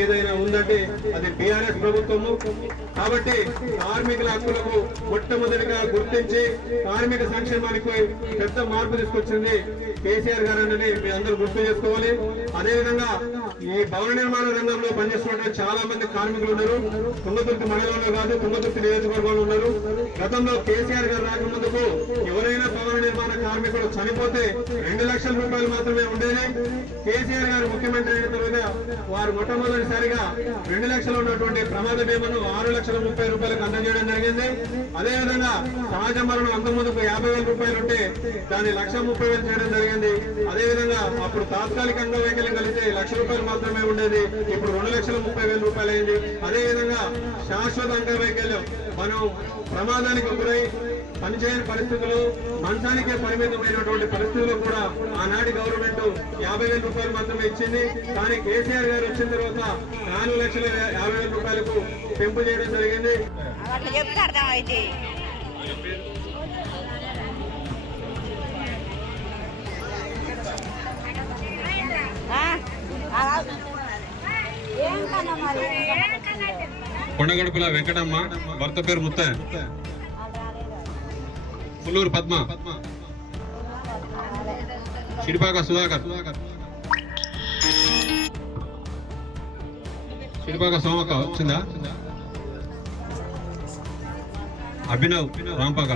ఏదైనా ఉందంటే అది టిఆర్ఎస్ ప్రభుత్వము. కాబట్టి కార్మికుల హక్కులకు మొట్టమొదటిగా గుర్తించి కార్మిక సంక్షేమానికి పెద్ద మార్పు తీసుకొచ్చింది కేసీఆర్ గారు అని మీ అందరూ గుర్తు చేసుకోవాలి. అదేవిధంగా ఈ భవన నిర్మాణ రంగంలో పనిచేస్తున్న చాలా మంది కార్మికులు ఉన్నారు. తుంగతుర్తి మండలంలో కాదు, తుంగతుర్తి నియోజకవర్గంలో ఉన్నారు. గతంలో కేసీఆర్ గారు రాకముందుకు ఎవరైనా భవన నిర్మాణ కార్మికులు చనిపోతే 2 లక్షల రూపాయలు మాత్రమే ఉండేది. కేసీఆర్ గారు ముఖ్యమంత్రి అయిన తర్వాత వారు మొట్టమొదటిసారిగా 2 లక్షలు ఉన్నటువంటి ప్రమాద బీమాను 6,30,000 రూపాయలకు అందజేయడం జరిగింది. అదేవిధంగా సహజ మరణం అంతకుముందుకు 50,000 రూపాయలు ఉంటే దాన్ని 1,30,000 చేయడం జరిగింది. అదేవిధంగా అప్పుడు తాత్కాలిక అంగవైకల్యం కలిగితే 1,00,000 రూపాయలు మాత్రమే ఉండేది, ఇప్పుడు 2,30,000 రూపాయలు అయింది. అదేవిధంగా శాశ్వత అంగవైకల్యం మనం ప్రమాదానికి గురై పనిచేయని పరిస్థితులు, మంచానికే పరిమితమైనటువంటి పరిస్థితుల్లో కూడా ఆనాటి గవర్నమెంట్ 50,000 రూపాయలు మాత్రమే ఇచ్చింది. కానీ కేసీఆర్ గారు వచ్చిన తర్వాత 4,50,000 రూపాయలకు పెంపు చేయడం జరిగింది. కొండగడుపుల వెంకటమ్మ, భర్త పేరు ముత్తయ్య, పుల్లూరు పద్మ, సిడిపాక సుధాకర్, సిడిపాక సోమక్క వచ్చిందా, అభినవ్ రాంపాక,